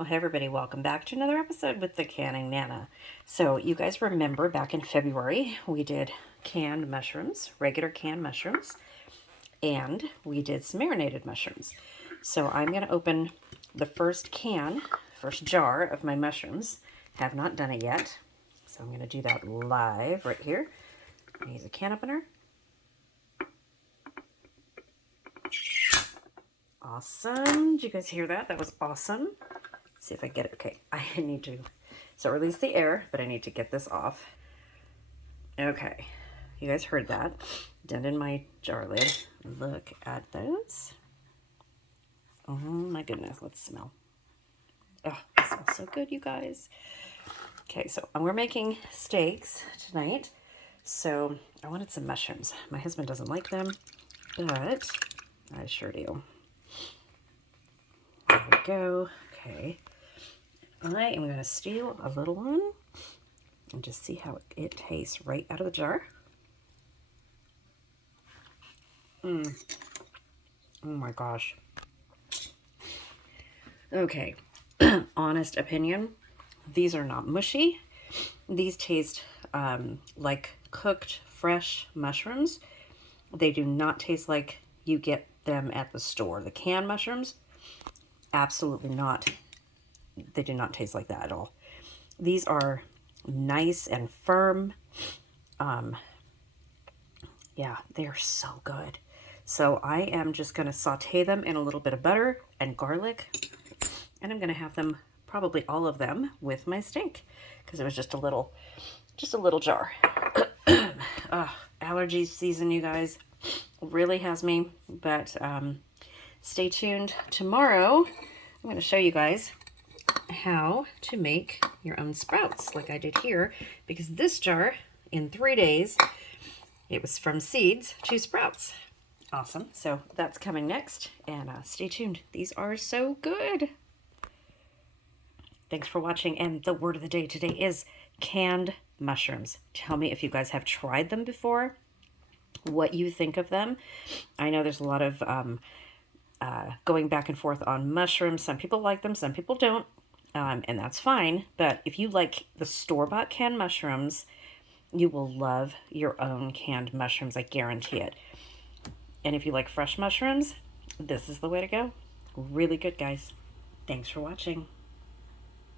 Well, hey everybody, welcome back to another episode with the Canning Nana. So you guys remember back in February, we did canned mushrooms, regular canned mushrooms, and we did some marinated mushrooms. So I'm going to open the first jar of my mushrooms. Have not done it yet, so I'm going to do that live right here. I use a can opener. Awesome. Did you guys hear that? That was awesome. See if I get it. Okay, I need to, so release the air, but I need to get this off. Okay, you guys heard that. Done in my jar lid. Look at those. Oh my goodness, let's smell. Oh, it smells so good, you guys. Okay, so we're making steaks tonight. So I wanted some mushrooms. My husband doesn't like them, but I sure do. There we go. Okay. I am going to steal a little one and just see how it tastes right out of the jar. Oh my gosh. Okay, honest opinion, these are not mushy. These taste like cooked fresh mushrooms. They do not taste like you get them at the store. The canned mushrooms, absolutely not. They do not taste like that at all. These are nice and firm. Yeah, they're so good. So I am just going to saute them in a little bit of butter and garlic, and I'm going to have them, probably all of them, with my steak, because it was just a little jar. Allergy season, you guys, really has me. But stay tuned. Tomorrow I'm going to show you guys how to make your own sprouts like I did here, because this jar, in 3 days, it was from seeds to sprouts. Awesome. So that's coming next, and stay tuned. These are so good. Thanks for watching, and the word of the day today is canned mushrooms. Tell me if you guys have tried them before, what you think of them. I know there's a lot of going back and forth on mushrooms. Some people like them, some people don't. And that's fine, but if you like the store-bought canned mushrooms, you will love your own canned mushrooms, I guarantee it. And if you like fresh mushrooms, this is the way to go. Really good, guys. Thanks for watching.